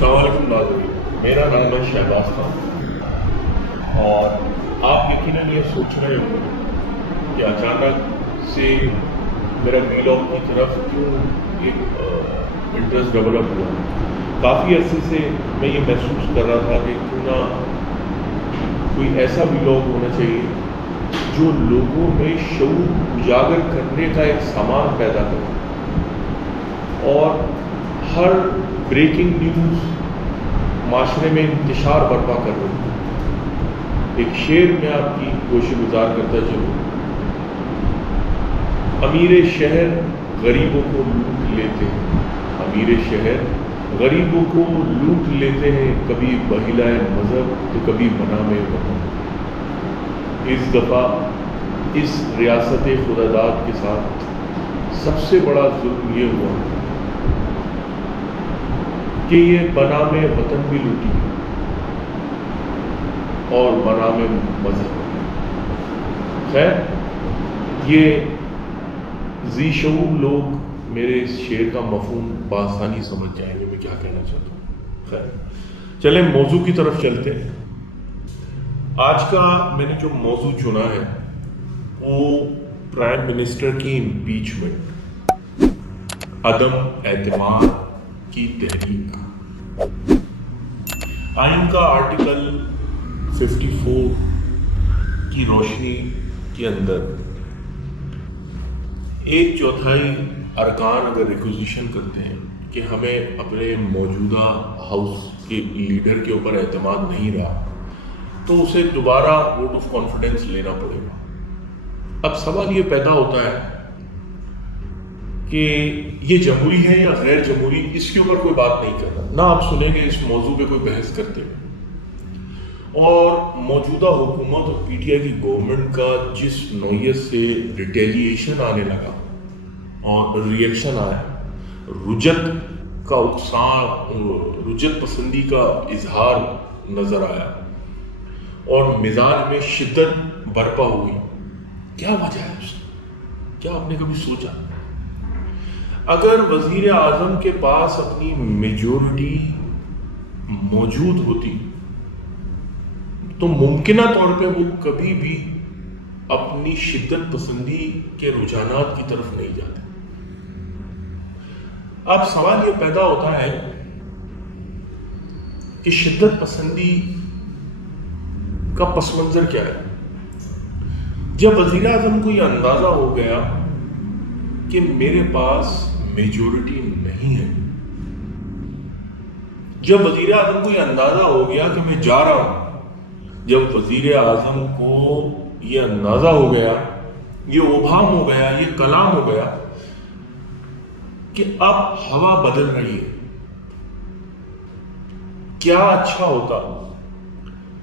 السلام علیکم ناظرین، میرا نام ہے شہباز خان اور آپ یقیناً یہ سوچ رہے ہو کہ اچانک سے میرا ویلاگ کی طرف کیوں ایک انٹرسٹ ڈیولپ ہوا۔ کافی عرصے سے میں یہ محسوس کر رہا تھا کہ کیوں نہ کوئی ایسا ویلاگ ہونا چاہیے جو لوگوں میں شعور اجاگر کرنے کا ایک سامان پیدا کرے اور ہر بریکنگ نیوز معاشرے میں انتشار برپا کر رہی ہے۔ ایک شعر میں آپ کی گوش گزار کرتا چلوں، امیر شہر غریبوں کو لوٹ لیتے ہیں، امیر شہر غریبوں کو لوٹ لیتے ہیں، کبھی بہلائے مذہب تو کبھی بنامے وطن۔ اس دفعہ اس ریاست خداداد کے ساتھ سب سے بڑا ظلم یہ ہوا کہ یہ بنام وطن بھی لوٹی اور بنام مذہب۔ خیر، یہ ذی شعور لوگ میرے اس شعر کا مفہوم بآسانی سمجھ جائیں گے میں کیا کہنا چاہتا ہوں۔ خیر، چلیں موضوع کی طرف چلتے ہیں۔ آج کا میں نے جو موضوع چنا ہے وہ پرائم منسٹر کی امپیچمنٹ، عدم اعتماد کی تحریک۔ آئین کا آرٹیکل 54 کی روشنی کے اندر 1/4 ارکان اگر ریکوزیشن کرتے ہیں کہ ہمیں اپنے موجودہ ہاؤس کے لیڈر کے اوپر اعتماد نہیں رہا تو اسے دوبارہ ووٹ آف کانفیڈنس لینا پڑے گا۔ اب سوال یہ پیدا ہوتا ہے کہ یہ جمہوری ہے یا غیر جمہوری، اس کے اوپر کوئی بات نہیں کر رہا، نہ آپ سنیں گے اس موضوع پہ کوئی بحث کرتے ہوئے۔ اور موجودہ حکومت اور پی ٹی آئی کی گورنمنٹ کا جس نوعیت سے ریٹیلیشن آنے لگا اور ریئیکشن آیا، رجت کا اقسام، رجت پسندی کا اظہار نظر آیا اور مزاج میں شدت برپا ہوئی، کیا وجہ ہے اس کی؟ کیا آپ نے کبھی سوچا؟ اگر وزیر اعظم کے پاس اپنی میجورٹی موجود ہوتی تو ممکنہ طور پہ وہ کبھی بھی اپنی شدت پسندی کے رجحانات کی طرف نہیں جاتے۔ اب سوال یہ پیدا ہوتا ہے کہ شدت پسندی کا پس منظر کیا ہے؟ جب وزیر اعظم کو یہ اندازہ ہو گیا کہ میرے پاس میجورٹی نہیں ہے، جب وزیر اعظم کو یہ اندازہ ہو گیا کہ میں جا رہا ہوں، جب وزیر اعظم کو یہ اندازہ ہو گیا، یہ اوبھام ہو گیا، یہ کلام ہو گیا کہ اب ہوا بدل رہی ہے، کیا اچھا ہوتا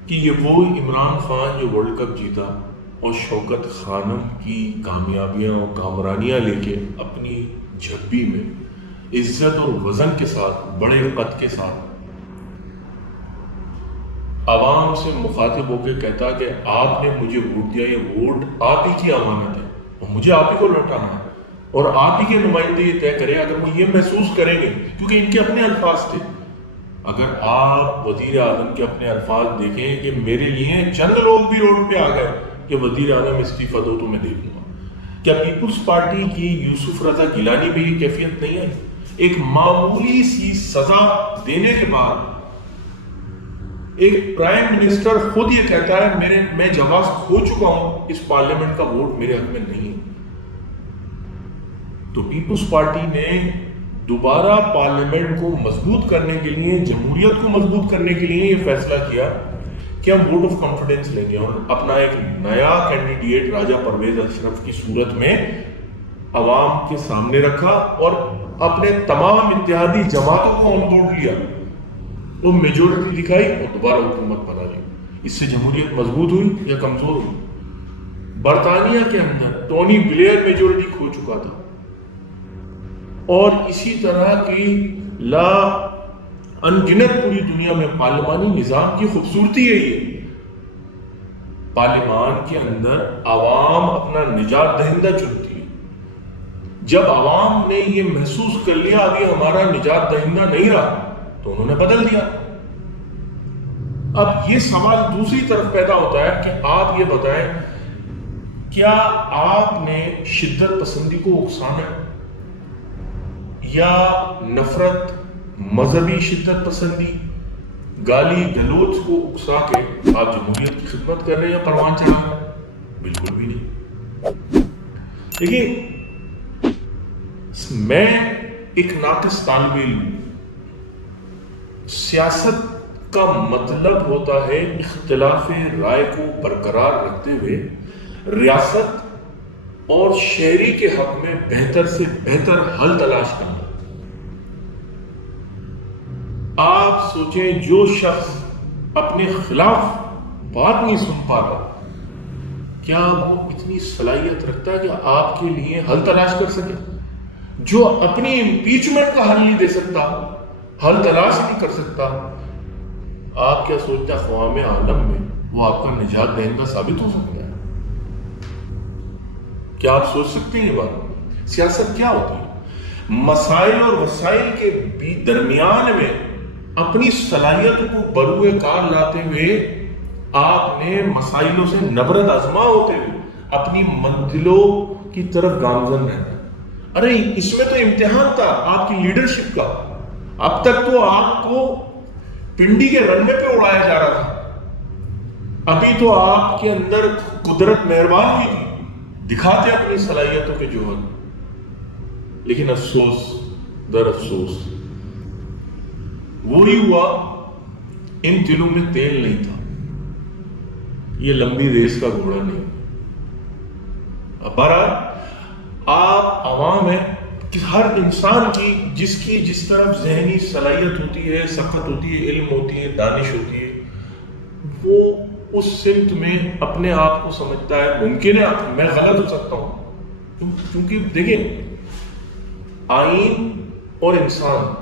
کہ یہ وہ عمران خان جو ورلڈ کپ جیتا اور شوکت خانم کی کامیابیاں اور کامرانیاں لے کے اپنی جھپی میں عزت اور وزن کے ساتھ، بڑے قد کے ساتھ عوام سے مخاطب ہو کے کہتا کہ آپ نے مجھے ووٹ دیا، یہ ووٹ آپ ہی کی امانت ہے اور مجھے آپ ہی کو لوٹانا ہے اور آپ ہی کے نمائندے یہ طے کریں۔ اگر وہ یہ محسوس کریں گے، کیونکہ ان کے اپنے الفاظ تھے، اگر آپ وزیر اعظم کے اپنے الفاظ دیکھیں کہ میرے لیے چند لوگ بھی روڈ پہ آ گئے کہ وزیر اعظم استعفیٰ دو تو میں دے دوں گا، کیا پیپلز پارٹی کی یوسف رضا گیلانی میں یہ کیفیت نہیں ہے؟ ایک معمولی سی سزا دینے کے بعد ایک پرائم منسٹر خود یہ کہتا ہے میں جواز کھو چکا ہوں، اس پارلیمنٹ کا ووٹ میرے حق میں نہیں ہے۔ تو پیپلز پارٹی نے دوبارہ پارلیمنٹ کو مضبوط کرنے کے لیے، جمہوریت کو مضبوط کرنے کے لیے یہ فیصلہ کیا کہ ہم ووٹ آف کانفیڈنس لیں گے اور اپنا ایک نیا کینڈیڈیٹ راجہ پرویز اشرف کی صورت میں عوام کے سامنے رکھا اور اپنے تمام اتحادی جماعتوں کو آن بورڈ لیا، وہ میجورٹی دکھائی اور دوبارہ حکومت بنا لی۔ اس سے جمہوریت مضبوط ہوئی یا کمزور ہوئی؟ برطانیہ کے اندر ٹونی بلیئر میجورٹی کھو چکا تھا اور اسی طرح کی لا انگنت پوری دنیا میں پارلیمانی نظام کی خوبصورتی ہے یہ۔ پارلیمان کے اندر عوام اپنا نجات دہندہ چنتی ہے۔ جب عوام نے یہ محسوس کر لیا ابھی ہمارا نجات دہندہ نہیں رہا تو انہوں نے بدل دیا۔ اب یہ سوال دوسری طرف پیدا ہوتا ہے کہ آپ یہ بتائیں، کیا آپ نے شدت پسندی کو اکسانا ہے یا نفرت، مذہبی شدت پسندی، گالی گلوچ کو اکسا کے آپ جمہوریت کی خدمت کر رہے ہیں یا پروان چڑھا رہے ہیں؟ بالکل بھی نہیں۔ دیکھیے، میں ایک ناقص طالب علم ہوں۔ سیاست کا مطلب ہوتا ہے اختلاف رائے کو برقرار رکھتے ہوئے ریاست اور شہری کے حق میں بہتر سے بہتر حل تلاش کرنا۔ آپ سوچیں، جو شخص اپنے خلاف بات نہیں سن پا رہا، کیا وہ اتنی صلاحیت رکھتا ہے کہ آپ کے لیے حل تلاش کر سکے؟ جو اپنی امپیچمنٹ کا حل نہیں دے سکتا، حل تلاش نہیں کر سکتا، آپ کیا سوچتے ہیں اقوام عالم میں وہ آپ کا نجات دہندہ ثابت ہو سکتا ہے؟ کیا آپ سوچ سکتے ہیں یہ بات؟ سیاست کیا ہوتی ہے؟ مسائل اور وسائل کے درمیان میں اپنی صلاحیت کو بروئے کار لاتے ہوئے آپ نے مسائلوں سے نبرد آزما ہوتے ہوئے اپنی منزلوں کی طرف گامزن رہنا۔ ارے اس میں تو امتحان تھا آپ کی لیڈرشپ کا۔ اب تک تو آپ کو پنڈی کے رنوے پہ اڑایا جا رہا تھا، ابھی تو آپ کے اندر قدرت مہربان ہوئی تھی، دکھاتے اپنی صلاحیتوں کے جوہر۔ لیکن افسوس در افسوس وہی ہوا، ان دلوں میں تیل نہیں تھا۔ یہ لمبی ریس کا گھوڑا نہیں۔ بہرحال آپ عوام ہیں کہ ہر انسان کی جس طرف ذہنی صلاحیت ہوتی ہے، سخت ہوتی ہے، علم ہوتی ہے، دانش ہوتی ہے، وہ اس سمت میں اپنے آپ کو سمجھتا ہے۔ ممکن ہے میں غلط ہو سکتا ہوں، کیونکہ دیکھیں، آئین اور انسان،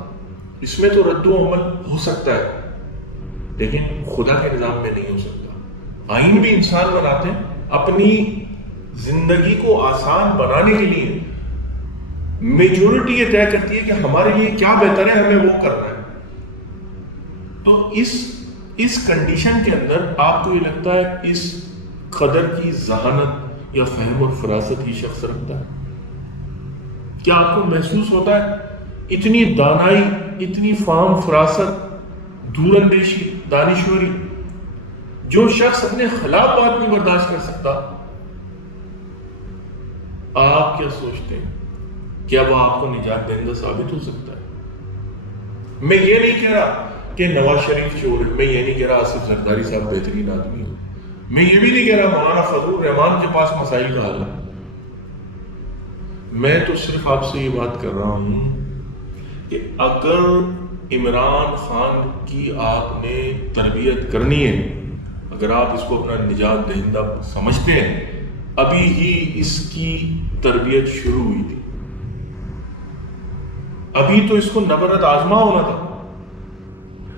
اس میں تو رد و عمل ہو سکتا ہے، لیکن خدا کے نظام میں نہیں ہو سکتا۔ آئین بھی انسان بناتے ہیں، اپنی زندگی کو آسان بنانے کے لیے میجورٹی یہ طے کرتی ہے کہ ہمارے لیے کیا بہتر ہے، ہمیں وہ کرنا ہے۔ تو اس کنڈیشن کے اندر آپ کو یہ لگتا ہے اس قدر کی ذہانت یا فہم اور فراست ہی شخص رکھتا ہے؟ کیا آپ کو محسوس ہوتا ہے اتنی دانائی، اتنی فہم، فراست، دور اندیشی، دانشوری؟ جو شخص اپنے خلاف بات نہیں برداشت کر سکتا، آپ کیا سوچتے ہیں کیا وہ آپ کو نجات دہندہ ثابت ہو سکتا ہے؟ میں یہ نہیں کہہ رہا کہ نواز شریف چور ہے، میں یہ نہیں کہہ رہا آصف زرداری صاحب بہترین آدمی ہو، میں یہ بھی نہیں کہہ رہا مولانا فضل الرحمان کے پاس مسائل کا حل ہے۔ میں تو صرف آپ سے یہ بات کر رہا ہوں کہ اگر عمران خان کی آپ نے تربیت کرنی ہے، اگر آپ اس کو اپنا نجات دہندہ سمجھتے ہیں، ابھی ہی اس کی تربیت شروع ہوئی تھی، ابھی تو اس کو نبرد آزما ہونا تھا۔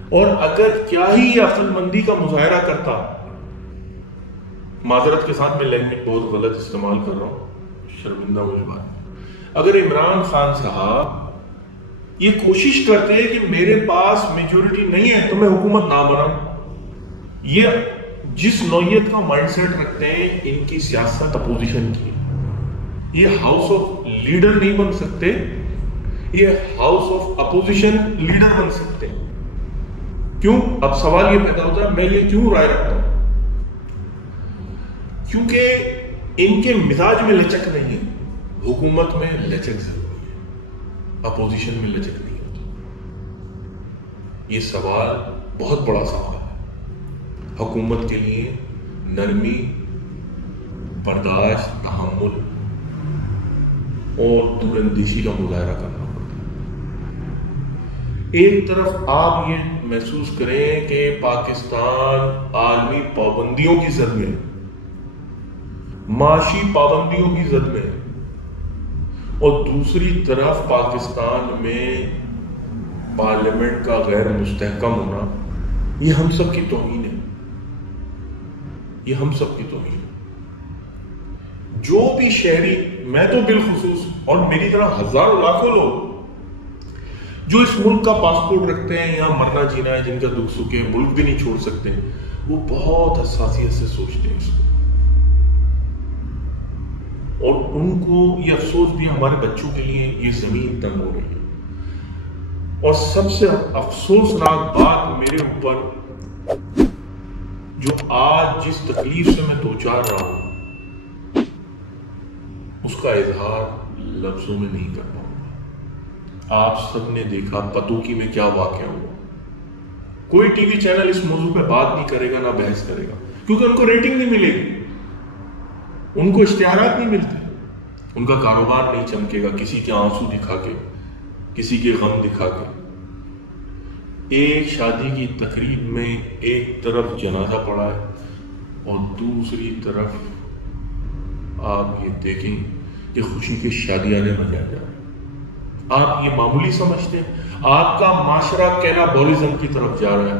اور اگر کیا ہی یہ عقل مندی کا مظاہرہ کرتا، معذرت کے ساتھ میں لینگویج بہت غلط استعمال کر رہا ہوں، شرمندہ ہوں اس بات، اگر عمران خان صاحب یہ کوشش کرتے ہیں کہ میرے پاس میجورٹی نہیں ہے تو میں حکومت نہ بناؤں، یہ جس نوعیت کا مائنڈ سیٹ رکھتے ہیں، ان کی سیاست اپوزیشن کی، یہ ہاؤس آف لیڈر نہیں بن سکتے، یہ ہاؤس آف اپوزیشن لیڈر بن سکتے ہیں۔ کیوں؟ اب سوال یہ پیدا ہوتا ہے میں یہ کیوں رائے رکھتا ہوں؟ کیونکہ ان کے مزاج میں لچک نہیں ہے۔ حکومت میں لچک ضروری ہے، اپوزیشن میں لچک نہیں ہوتی۔ یہ سوال بہت بڑا سوال ہے۔ حکومت کے لیے نرمی، برداشت، تحمل اور دور اندیشی کا مظاہرہ کرنا پڑتا ہے۔ ایک طرف آپ یہ محسوس کریں کہ پاکستان عالمی پابندیوں کی زد میں، معاشی پابندیوں کی زد میں، اور دوسری طرف پاکستان میں پارلیمنٹ کا غیر مستحکم ہونا، یہ ہم سب کی توہین ہے، یہ ہم سب کی توہین ہے۔ جو بھی شہری، میں تو بالخصوص اور میری طرح ہزاروں لاکھوں لوگ جو اس ملک کا پاسپورٹ رکھتے ہیں، یہاں مرنا جینا ہے، جن کا دکھ سکھ ہے، ملک بھی نہیں چھوڑ سکتے، وہ بہت حساسیت سے سوچتے ہیں اس کو، اور ان کو یہ افسوس بھی ہمارے بچوں کے لیے یہ زمین تنگ ہو رہی ہے۔ اور سب سے افسوسناک بات میرے اوپر، جو آج جس تکلیف سے میں دوچار رہا ہوں، اس کا اظہار لفظوں میں نہیں کر پاؤں گا۔ آپ سب نے دیکھا پتوکی میں کیا واقعہ ہوا۔ کوئی ٹی وی چینل اس موضوع پہ بات نہیں کرے گا، نہ بحث کرے گا، کیونکہ ان کو ریٹنگ نہیں ملے گی، ان کو اشتہارات نہیں ملتے، ان کا کاروبار نہیں چمکے گا کسی کے آنسو دکھا کے، کسی کے غم دکھا کے۔ ایک شادی کی تقریب میں ایک طرف جنازہ پڑا ہے اور دوسری طرف آپ یہ دیکھیں کہ خوشی کی شادیاں منایا جا رہا ہے۔ آپ یہ معمولی سمجھتے ہیں؟ آپ کا معاشرہ کینابولزم کی طرف جا رہا ہے،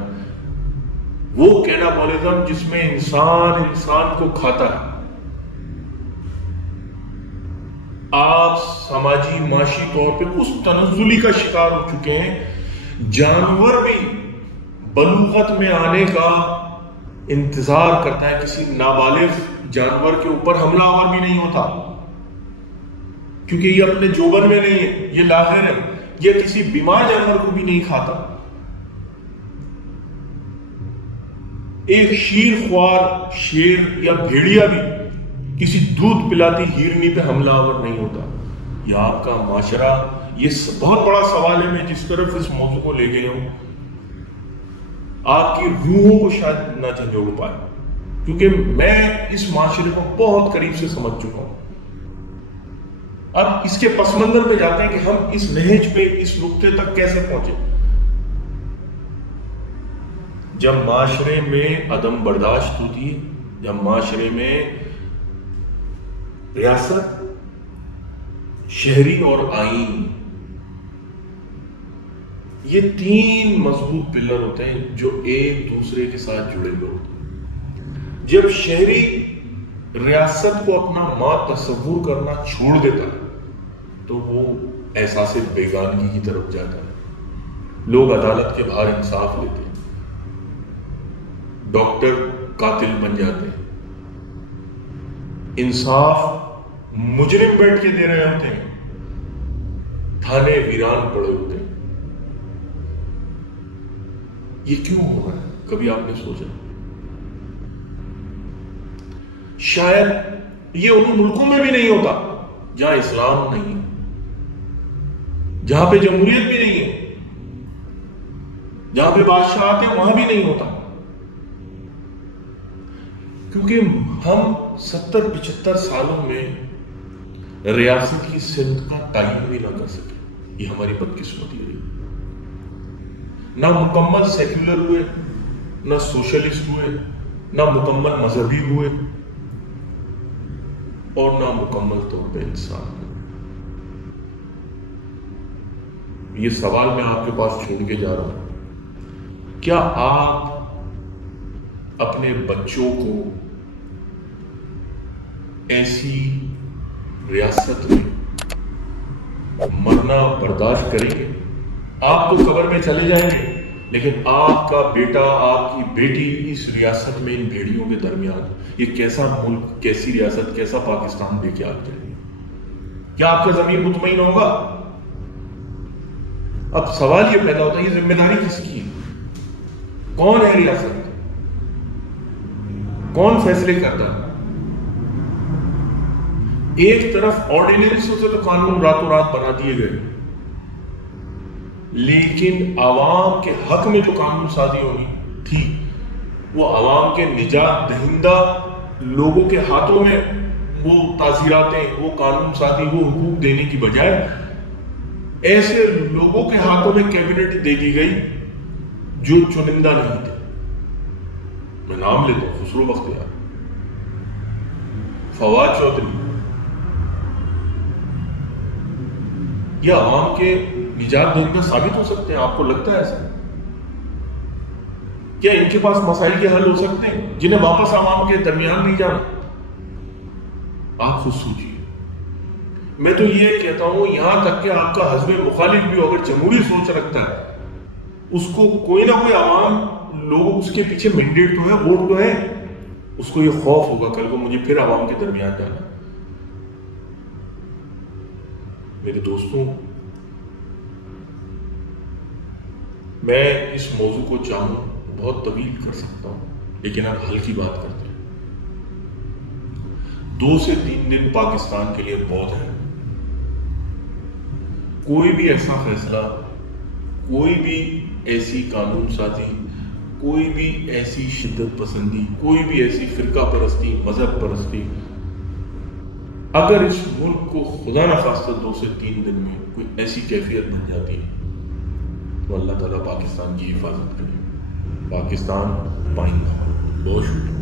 وہ کینابولزم جس میں انسان انسان کو کھاتا ہے۔ آپ سماجی معاشی طور پہ اس تنزلی کا شکار ہو چکے ہیں، جانور بھی بلوغت میں آنے کا انتظار کرتا ہے، کسی نابالغ جانور کے اوپر حملہ آور بھی نہیں ہوتا، کیونکہ یہ اپنے جوبن میں نہیں ہے، یہ لاغر ہے، یہ کسی بیمار جانور کو بھی نہیں کھاتا۔ ایک شیر خوار شیر یا بھیڑیا بھی کسی دودھ پلاتی ہیرنی پہ حملہ آور نہیں ہوتا۔ یہ آپ کا معاشرہ، یہ بہت بڑا سوال ہے، میں جس طرف اس موضوع کو لے گیا ہوں آپ کی روحوں کو شاید نہ جھنجھوڑ پائے، کیونکہ میں اس معاشرے کو بہت قریب سے سمجھ چکا ہوں۔ اب اس کے پس منظر میں جاتے ہیں کہ ہم اس نہج پہ، اس نقطے تک کیسے پہنچے۔ جب معاشرے میں عدم برداشت ہوتی ہے، جب معاشرے میں ریاست، شہری اور آئین، یہ تین مضبوط پلر ہوتے ہیں جو ایک دوسرے کے ساتھ جڑے ہوئے ہوتے ہیں۔ جب شہری ریاست کو اپنا ماں تصور کرنا چھوڑ دیتا ہے تو وہ احساس بیگانگی کی طرف جاتا ہے۔ لوگ عدالت کے باہر انصاف لیتے ہیں، ڈاکٹر قاتل بن جاتے ہیں، انصاف مجرم بیٹھ کے دے رہے ہوتے ہیں، تھانے ویران پڑے ہوتے ہیں۔ یہ کیوں ہو رہا ہے؟ کبھی آپ نے سوچا؟ شاید یہ ان ملکوں میں بھی نہیں ہوتا جہاں اسلام نہیں ہے، جہاں پہ جمہوریت بھی نہیں ہے، جہاں پہ بادشاہت ہے، وہاں بھی نہیں ہوتا، کیونکہ ہم 70-75 سالوں میں ریاست کی سمت کا تعین بھی نہ کر سکے۔ یہ ہماری بدقسمتی رہی۔ نہ مکمل سیکولر ہوئے، نہ سوشلسٹ ہوئے، نہ مکمل مذہبی ہوئے، اور نہ مکمل طور پہ انسان ہوئے۔ یہ سوال میں آپ کے پاس چھوڑ کے جا رہا ہوں، کیا آپ اپنے بچوں کو ایسی ریاست میں مرنا برداشت کریں گے؟ آپ تو قبر میں چلے جائیں گے، لیکن آپ کا بیٹا، آپ کی بیٹی اس ریاست میں ان بھیڑیوں کے درمیان، یہ کیسا ملک، کیسی ریاست، کیسا پاکستان دے کے آ جائے گی؟ کیا آپ کا ضمیر مطمئن ہوگا؟ اب سوال یہ پیدا ہوتا ہے، یہ ذمہ داری کس کی ہے؟ کون ہے ریاست؟ کون فیصلے کرتا ہے؟ ایک طرف آرڈیننسوں سے تو قانون راتوں رات بنا دیے گئے، لیکن عوام کے حق میں جو قانون سازی ہونی تھی، وہ عوام کے نجات دہندہ لوگوں کے ہاتھوں میں وہ تعزیراتیں، وہ قانون سازی، وہ حقوق دینے کی بجائے ایسے لوگوں کے ہاتھوں میں کیبنٹ دے دی گئی جو چنندہ نہیں تھے۔ میں نام لیتا ہوں، خسرو بختیار، فواد چودھری۔ یہ عوام کے نجات دہندہ ثابت ہو سکتے ہیں؟ آپ کو لگتا ہے ایسا؟ کیا ان کے پاس مسائل کے حل ہو سکتے ہیں جنہیں واپس عوام کے درمیان نہیں جانا؟ آپ خود سوچیے۔ میں تو یہ کہتا ہوں یہاں تک کہ آپ کا حزب مخالف بھی اگر جمہوری سوچ رکھتا ہے اس کو کوئی نہ کوئی عوام لوگ اس کے پیچھے مینڈیٹ تو ہے، ووٹ تو ہے، اس کو یہ خوف ہوگا کل کو مجھے پھر عوام کے درمیان جانا۔ میرے دوستوں، میں اس موضوع کو چاہوں بہت طویل کر سکتا ہوں، لیکن اب حل کی بات کرتے ہیں۔ 2 سے 3 دن پاکستان کے لیے بہت ہے۔ کوئی بھی ایسا فیصلہ، کوئی بھی ایسی قانون سازی، کوئی بھی ایسی شدت پسندی، کوئی بھی ایسی فرقہ پرستی، مذہب پرستی، اگر اس ملک کو خدا نخواستہ 2 سے 3 دن میں کوئی ایسی کیفیت بن جاتی ہے تو اللہ تعالیٰ پاکستان کی حفاظت کرے۔ پاکستان پائندہ۔ بہت شکریہ۔